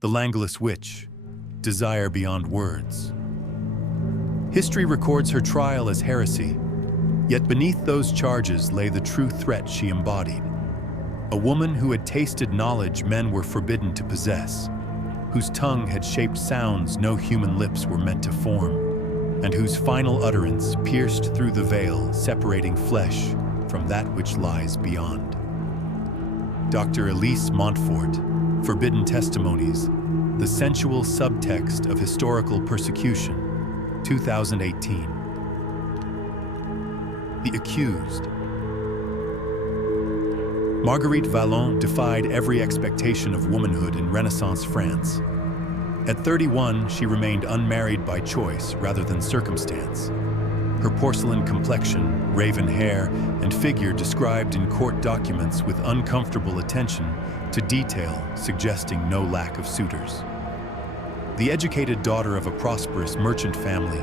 the languorous witch, desire beyond words. History records her trial as heresy, yet beneath those charges lay the true threat she embodied. A woman who had tasted knowledge men were forbidden to possess, whose tongue had shaped sounds no human lips were meant to form, and whose final utterance pierced through the veil separating flesh from that which lies beyond. Dr. Elise Montfort, Forbidden Testimonies, The Sensual Subtext of Historical Persecution, 2018. The Accused. Marguerite Vallon defied every expectation of womanhood in Renaissance France. At 31, she remained unmarried by choice rather than circumstance. Her porcelain complexion, raven hair, and figure described in court documents with uncomfortable attention to detail suggesting no lack of suitors. The educated daughter of a prosperous merchant family,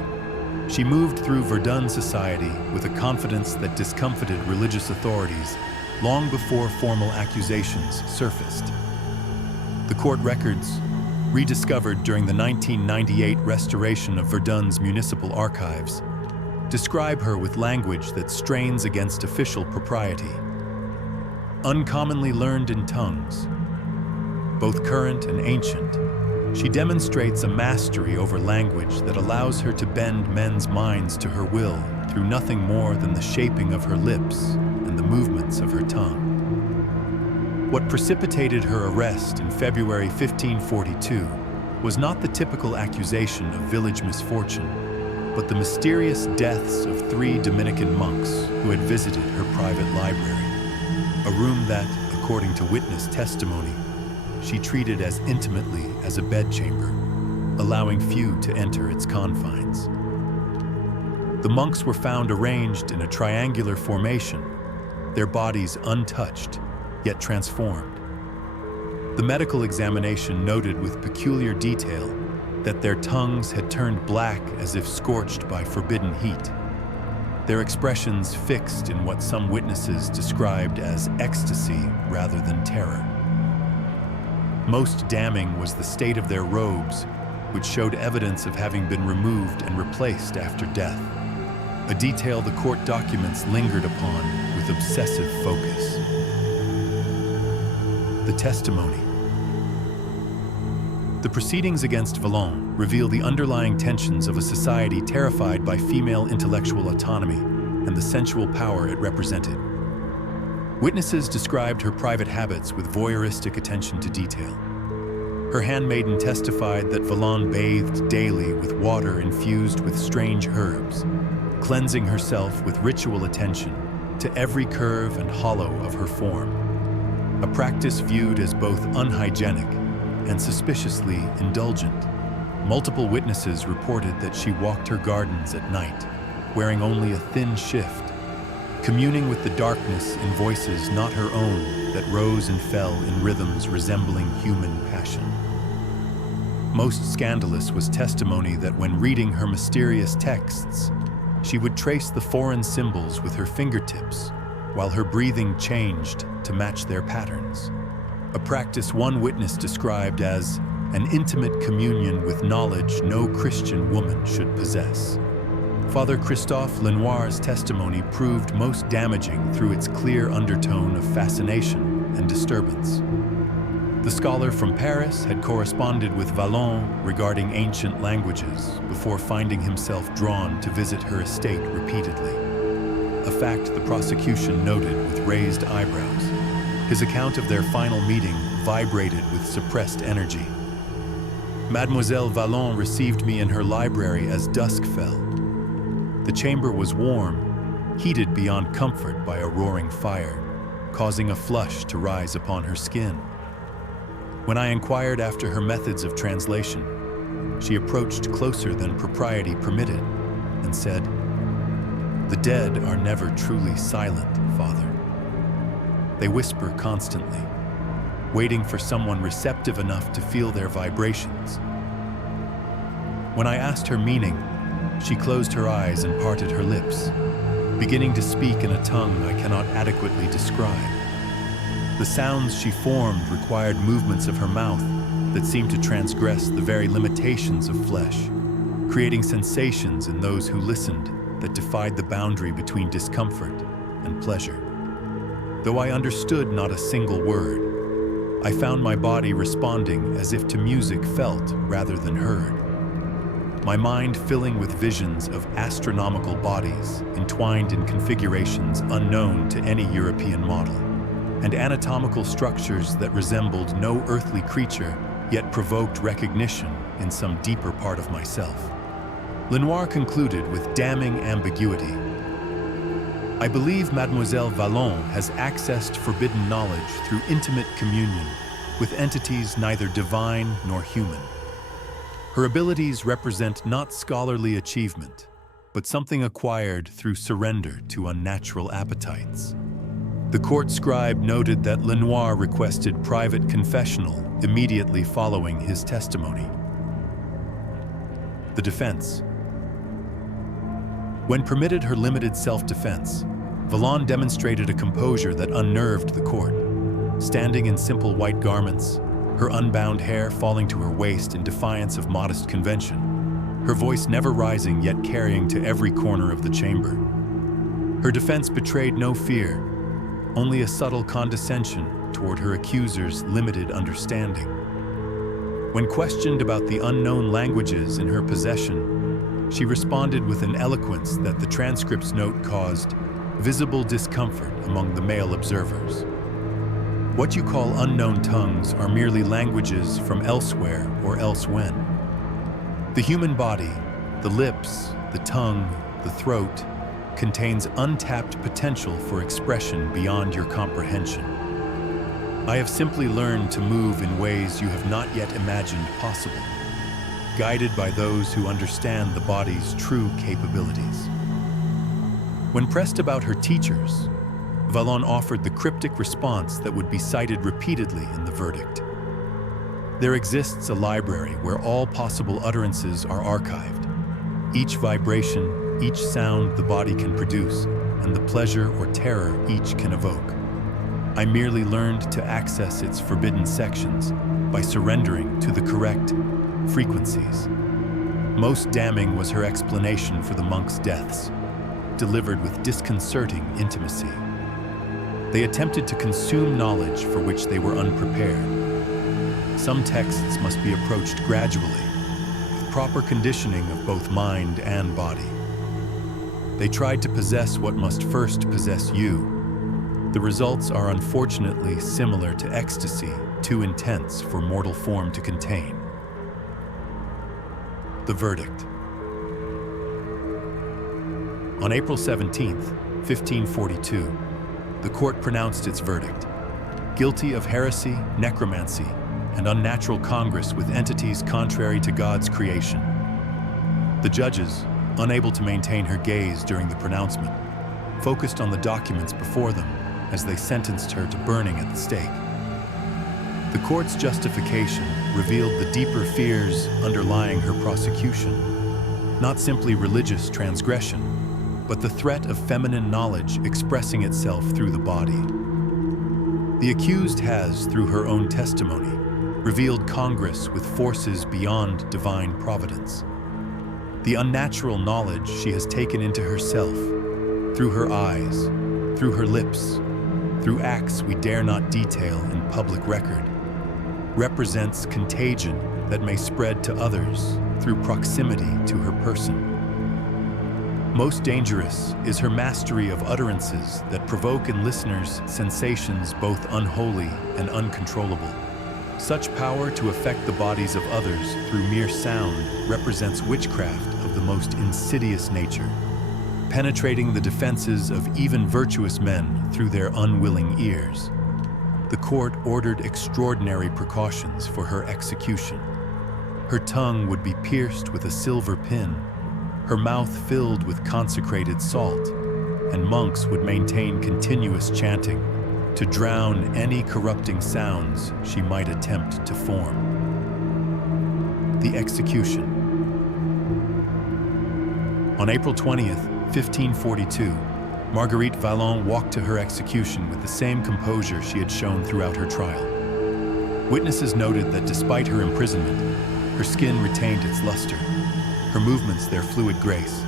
she moved through Verdun society with a confidence that discomfited religious authorities long before formal accusations surfaced. The court records, rediscovered during the 1998 restoration of Verdun's municipal archives, describe her with language that strains against official propriety. Uncommonly learned in tongues, both current and ancient, she demonstrates a mastery over language that allows her to bend men's minds to her will through nothing more than the shaping of her lips and the movements of her tongue. What precipitated her arrest in February 1542 was not the typical accusation of village misfortune, but the mysterious deaths of 3 Dominican monks who had visited her private library, a room that, according to witness testimony, she treated as intimately as a bedchamber, allowing few to enter its confines. The monks were found arranged in a triangular formation, their bodies untouched, yet transformed. The medical examination noted with peculiar detail that their tongues had turned black as if scorched by forbidden heat, their expressions fixed in what some witnesses described as ecstasy rather than terror. Most damning was the state of their robes, which showed evidence of having been removed and replaced after death, a detail the court documents lingered upon with obsessive focus. The testimony. The proceedings against Vallon reveal the underlying tensions of a society terrified by female intellectual autonomy and the sensual power it represented. Witnesses described her private habits with voyeuristic attention to detail. Her handmaiden testified that Vallon bathed daily with water infused with strange herbs, cleansing herself with ritual attention to every curve and hollow of her form, a practice viewed as both unhygienic and suspiciously indulgent. Multiple witnesses reported that she walked her gardens at night, wearing only a thin shift, communing with the darkness in voices not her own that rose and fell in rhythms resembling human passion. Most scandalous was testimony that when reading her mysterious texts, she would trace the foreign symbols with her fingertips, while her breathing changed to match their patterns, a practice one witness described as an intimate communion with knowledge no Christian woman should possess. Father Christophe Lenoir's testimony proved most damaging through its clear undertone of fascination and disturbance. The scholar from Paris had corresponded with Vallon regarding ancient languages before finding himself drawn to visit her estate repeatedly, a fact the prosecution noted with raised eyebrows. His account of their final meeting vibrated with suppressed energy. Mademoiselle Vallon received me in her library as dusk fell. The chamber was warm, heated beyond comfort by a roaring fire, causing a flush to rise upon her skin. When I inquired after her methods of translation, she approached closer than propriety permitted and said, "The dead are never truly silent, Father. They whisper constantly, waiting for someone receptive enough to feel their vibrations." When I asked her meaning, she closed her eyes and parted her lips, beginning to speak in a tongue I cannot adequately describe. The sounds she formed required movements of her mouth that seemed to transgress the very limitations of flesh, creating sensations in those who listened that defied the boundary between discomfort and pleasure. Though I understood not a single word, I found my body responding as if to music felt rather than heard. My mind filling with visions of astronomical bodies entwined in configurations unknown to any European model, and anatomical structures that resembled no earthly creature yet provoked recognition in some deeper part of myself. Lenoir concluded with damning ambiguity. I believe Mademoiselle Vallon has accessed forbidden knowledge through intimate communion with entities neither divine nor human. Her abilities represent not scholarly achievement, but something acquired through surrender to unnatural appetites. The court scribe noted that Lenoir requested private confessional immediately following his testimony. The defense. When permitted her limited self-defense, Vallon demonstrated a composure that unnerved the court. Standing in simple white garments, her unbound hair falling to her waist in defiance of modest convention, her voice never rising yet carrying to every corner of the chamber. Her defense betrayed no fear, only a subtle condescension toward her accuser's limited understanding. When questioned about the unknown languages in her possession, she responded with an eloquence that the transcript's note caused visible discomfort among the male observers. What you call unknown tongues are merely languages from elsewhere or elsewhen. The human body, the lips, the tongue, the throat, contains untapped potential for expression beyond your comprehension. I have simply learned to move in ways you have not yet imagined possible, guided by those who understand the body's true capabilities. When pressed about her teachers, Vallon offered the cryptic response that would be cited repeatedly in the verdict. There exists a library where all possible utterances are archived. Each vibration, each sound the body can produce, and the pleasure or terror each can evoke. I merely learned to access its forbidden sections by surrendering to the correct frequencies. Most damning was her explanation for the monks' deaths, delivered with disconcerting intimacy. They attempted to consume knowledge for which they were unprepared. Some texts must be approached gradually, with proper conditioning of both mind and body. They tried to possess what must first possess you. The results are unfortunately similar to ecstasy, too intense for mortal form to contain. The verdict. On April 17, 1542, the court pronounced its verdict: guilty of heresy, necromancy, and unnatural congress with entities contrary to God's creation. The judges, unable to maintain her gaze during the pronouncement, focused on the documents before them as they sentenced her to burning at the stake. The court's justification revealed the deeper fears underlying her prosecution, not simply religious transgression, but the threat of feminine knowledge expressing itself through the body. The accused has, through her own testimony, revealed congress with forces beyond divine providence. The unnatural knowledge she has taken into herself, through her eyes, through her lips, through acts we dare not detail in public record, represents contagion that may spread to others through proximity to her person. Most dangerous is her mastery of utterances that provoke in listeners sensations both unholy and uncontrollable. Such power to affect the bodies of others through mere sound represents witchcraft of the most insidious nature, penetrating the defenses of even virtuous men through their unwilling ears. The court ordered extraordinary precautions for her execution. Her tongue would be pierced with a silver pin, her mouth filled with consecrated salt, and monks would maintain continuous chanting to drown any corrupting sounds she might attempt to form. The execution. On April 20th, 1542, Marguerite Vallon walked to her execution with the same composure she had shown throughout her trial. Witnesses noted that despite her imprisonment, her skin retained its luster, her movements their fluid grace,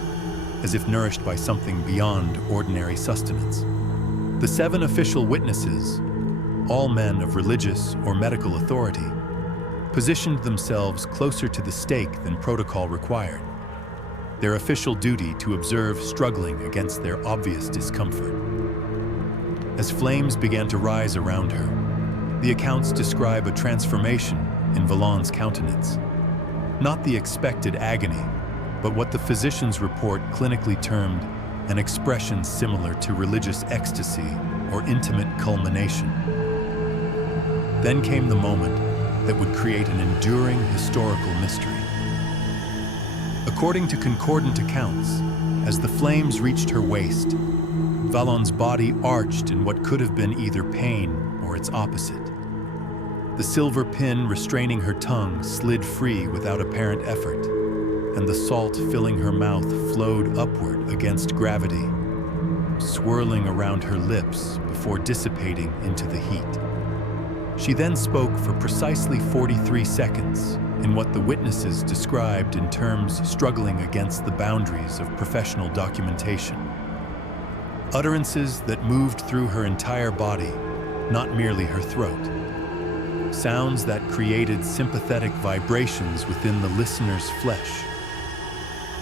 as if nourished by something beyond ordinary sustenance. The 7 official witnesses, all men of religious or medical authority, positioned themselves closer to the stake than protocol required, their official duty to observe struggling against their obvious discomfort. As flames began to rise around her, the accounts describe a transformation in Valon's countenance. Not the expected agony, but what the physician's report clinically termed an expression similar to religious ecstasy or intimate culmination. Then came the moment that would create an enduring historical mystery. According to concordant accounts, as the flames reached her waist, Valon's body arched in what could have been either pain or its opposite. The silver pin restraining her tongue slid free without apparent effort, and the salt filling her mouth flowed upward against gravity, swirling around her lips before dissipating into the heat. She then spoke for precisely 43 seconds in what the witnesses described in terms struggling against the boundaries of professional documentation. Utterances that moved through her entire body, not merely her throat. Sounds that created sympathetic vibrations within the listener's flesh.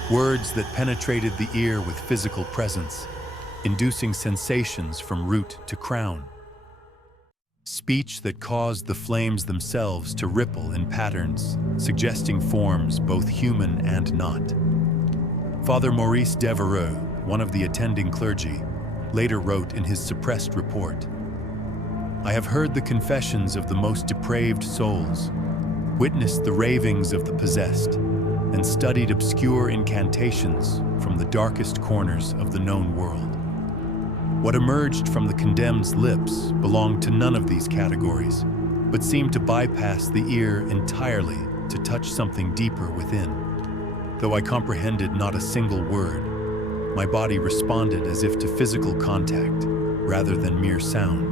Words that penetrated the ear with physical presence, inducing sensations from root to crown. Speech that caused the flames themselves to ripple in patterns, suggesting forms both human and not. Father Maurice Devereux, one of the attending clergy, later wrote in his suppressed report, "I have heard the confessions of the most depraved souls, witnessed the ravings of the possessed, and studied obscure incantations from the darkest corners of the known world. What emerged from the condemned's lips belonged to none of these categories, but seemed to bypass the ear entirely to touch something deeper within. Though I comprehended not a single word, my body responded as if to physical contact rather than mere sound.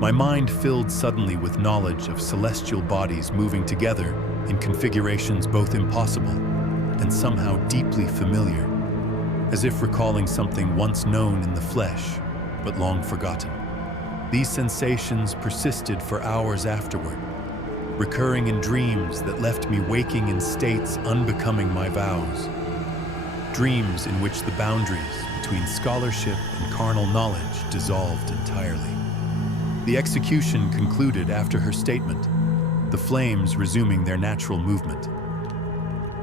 My mind filled suddenly with knowledge of celestial bodies moving together in configurations both impossible and somehow deeply familiar, as if recalling something once known in the flesh, but long forgotten. These sensations persisted for hours afterward, recurring in dreams that left me waking in states unbecoming my vows. Dreams in which the boundaries between scholarship and carnal knowledge dissolved entirely. The execution concluded after her statement, the flames resuming their natural movement.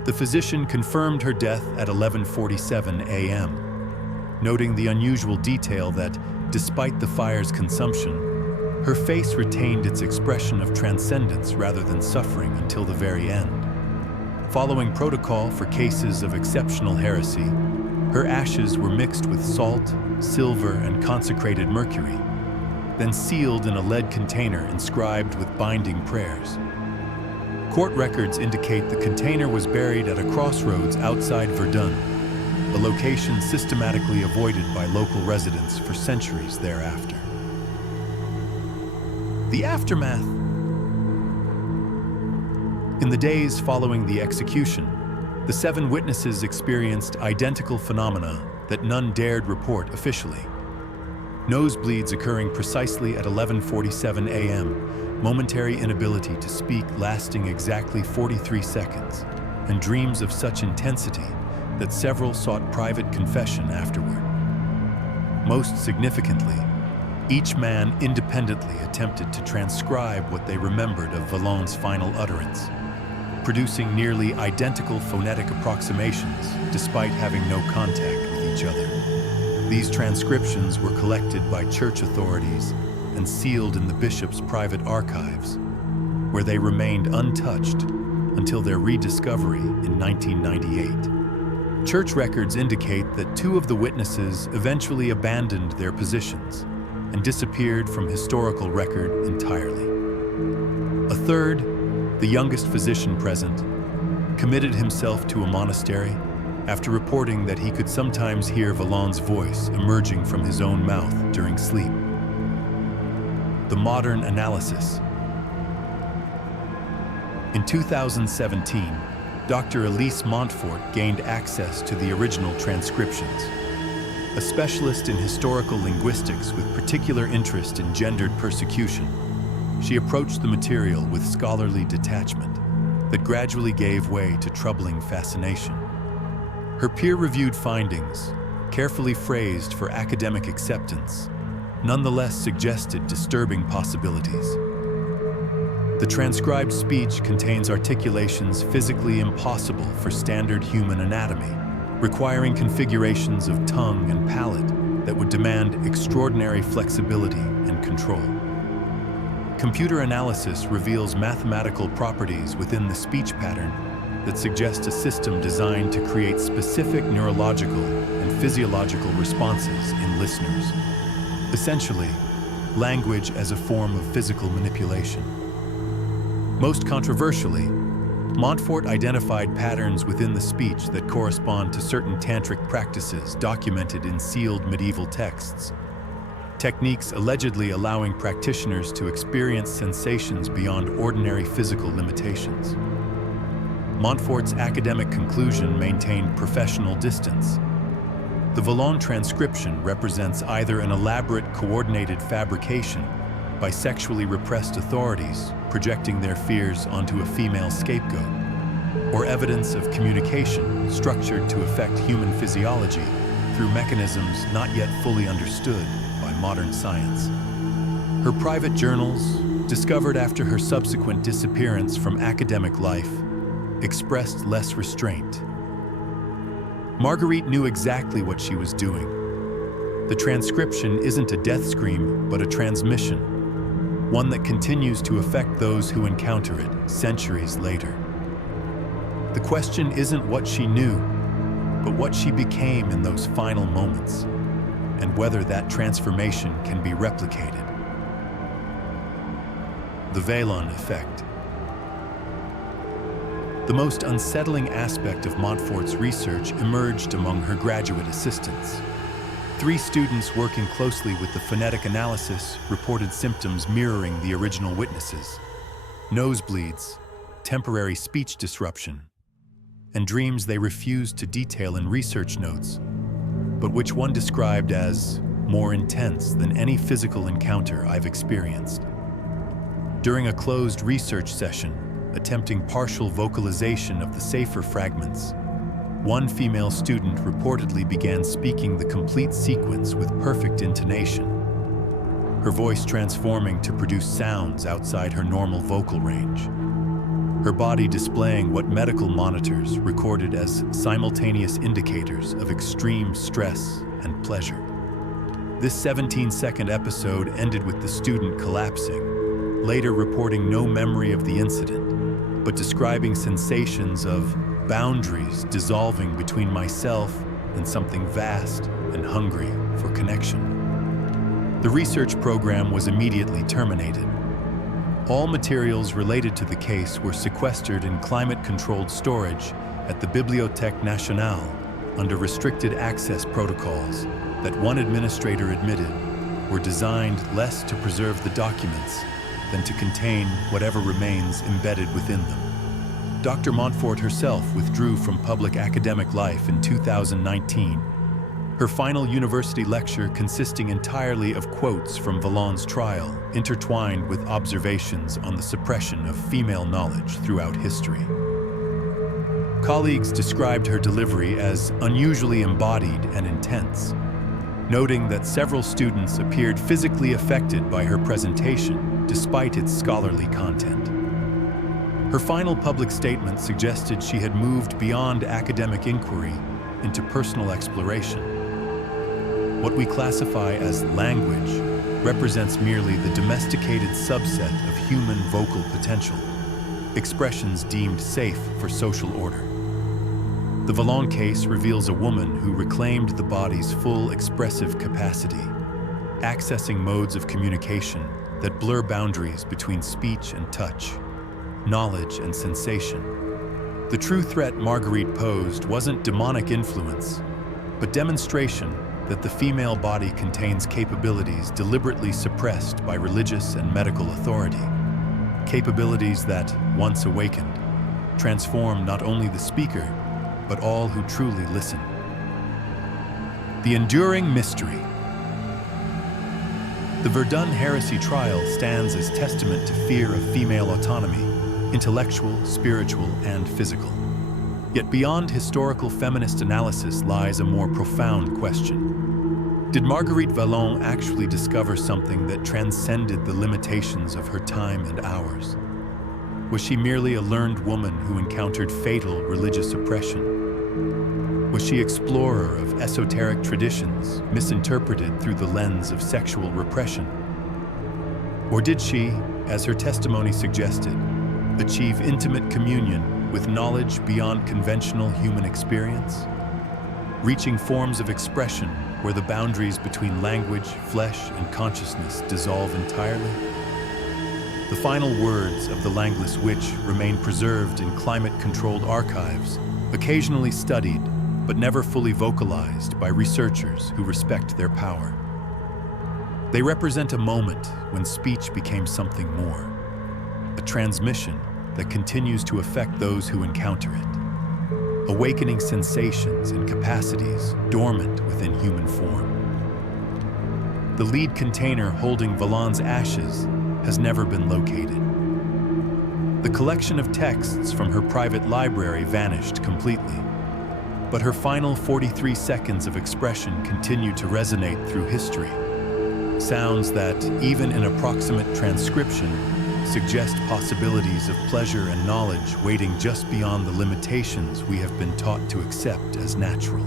The physician confirmed her death at 11:47 a.m., noting the unusual detail that, despite the fire's consumption, her face retained its expression of transcendence rather than suffering until the very end. Following protocol for cases of exceptional heresy, her ashes were mixed with salt, silver, and consecrated mercury, then sealed in a lead container inscribed with binding prayers. Court records indicate the container was buried at a crossroads outside Verdun, a location systematically avoided by local residents for centuries thereafter. The aftermath. In the days following the execution, the 7 witnesses experienced identical phenomena that none dared report officially. Nosebleeds occurring precisely at 11:47 a.m., momentary inability to speak lasting exactly 43 seconds, and dreams of such intensity that several sought private confession afterward. Most significantly, each man independently attempted to transcribe what they remembered of Valon's final utterance, producing nearly identical phonetic approximations despite having no contact with each other. These transcriptions were collected by church authorities and sealed in the bishop's private archives, where they remained untouched until their rediscovery in 1998. Church records indicate that 2 of the witnesses eventually abandoned their positions and disappeared from historical record entirely. A third, the youngest physician present, committed himself to a monastery after reporting that he could sometimes hear Valon's voice emerging from his own mouth during sleep. The modern analysis. In 2017, Dr. Elise Montfort gained access to the original transcriptions. A specialist in historical linguistics with particular interest in gendered persecution, she approached the material with scholarly detachment that gradually gave way to troubling fascination. Her peer-reviewed findings, carefully phrased for academic acceptance, nonetheless suggested disturbing possibilities. The transcribed speech contains articulations physically impossible for standard human anatomy, requiring configurations of tongue and palate that would demand extraordinary flexibility and control. Computer analysis reveals mathematical properties within the speech pattern that suggest a system designed to create specific neurological and physiological responses in listeners. Essentially, language as a form of physical manipulation. Most controversially, Montfort identified patterns within the speech that correspond to certain tantric practices documented in sealed medieval texts, techniques allegedly allowing practitioners to experience sensations beyond ordinary physical limitations. Montfort's academic conclusion maintained professional distance. The Vallon transcription represents either an elaborate coordinated fabrication by sexually repressed authorities projecting their fears onto a female scapegoat, or evidence of communication structured to affect human physiology through mechanisms not yet fully understood by modern science. Her private journals, discovered after her subsequent disappearance from academic life, expressed less restraint. Marguerite knew exactly what she was doing. The transcription isn't a death scream, but a transmission, one that continues to affect those who encounter it centuries later. The question isn't what she knew, but what she became in those final moments, and whether that transformation can be replicated. The Vallon effect. The most unsettling aspect of Montfort's research emerged among her graduate assistants. 3 students working closely with the phonetic analysis reported symptoms mirroring the original witnesses: nosebleeds, temporary speech disruption, and dreams they refused to detail in research notes, but which one described as more intense than any physical encounter I've experienced. During a closed research session, attempting partial vocalization of the safer fragments, one female student reportedly began speaking the complete sequence with perfect intonation, her voice transforming to produce sounds outside her normal vocal range, her body displaying what medical monitors recorded as simultaneous indicators of extreme stress and pleasure. This 17-second episode ended with the student collapsing, later reporting no memory of the incident, but describing sensations of boundaries dissolving between myself and something vast and hungry for connection. The research program was immediately terminated. All materials related to the case were sequestered in climate-controlled storage at the Bibliothèque Nationale under restricted access protocols that one administrator admitted were designed less to preserve the documents than to contain whatever remains embedded within them. Dr. Montfort herself withdrew from public academic life in 2019, her final university lecture consisting entirely of quotes from Vallon's trial, intertwined with observations on the suppression of female knowledge throughout history. Colleagues described her delivery as unusually embodied and intense, noting that several students appeared physically affected by her presentation despite its scholarly content. Her final public statement suggested she had moved beyond academic inquiry into personal exploration. What we classify as language represents merely the domesticated subset of human vocal potential, expressions deemed safe for social order. The Vallon case reveals a woman who reclaimed the body's full expressive capacity, accessing modes of communication that blur boundaries between speech and touch, knowledge and sensation. The true threat Marguerite posed wasn't demonic influence, but demonstration that the female body contains capabilities deliberately suppressed by religious and medical authority. capabilities that, once awakened, transform not only the speaker, but all who truly listen. The enduring mystery. The Verdun heresy trial stands as testament to fear of female autonomy, intellectual, spiritual, and physical. Yet beyond historical feminist analysis lies a more profound question. Did Marguerite Vallon actually discover something that transcended the limitations of her time and hours? Was she merely a learned woman who encountered fatal religious oppression? Was she explorer of esoteric traditions, misinterpreted through the lens of sexual repression? Or did she, as her testimony suggested, achieve intimate communion with knowledge beyond conventional human experience, reaching forms of expression where the boundaries between language, flesh, and consciousness dissolve entirely? The final words of the Langless Witch remain preserved in climate-controlled archives, occasionally studied, but never fully vocalized by researchers who respect their power. They represent a moment when speech became something more, a transmission that continues to affect those who encounter it, awakening sensations and capacities dormant within human form. The lead container holding Vallon's ashes has never been located. The collection of texts from her private library vanished completely, but her final 43 seconds of expression continue to resonate through history. Sounds that, even in approximate transcription, suggest possibilities of pleasure and knowledge waiting just beyond the limitations we have been taught to accept as natural.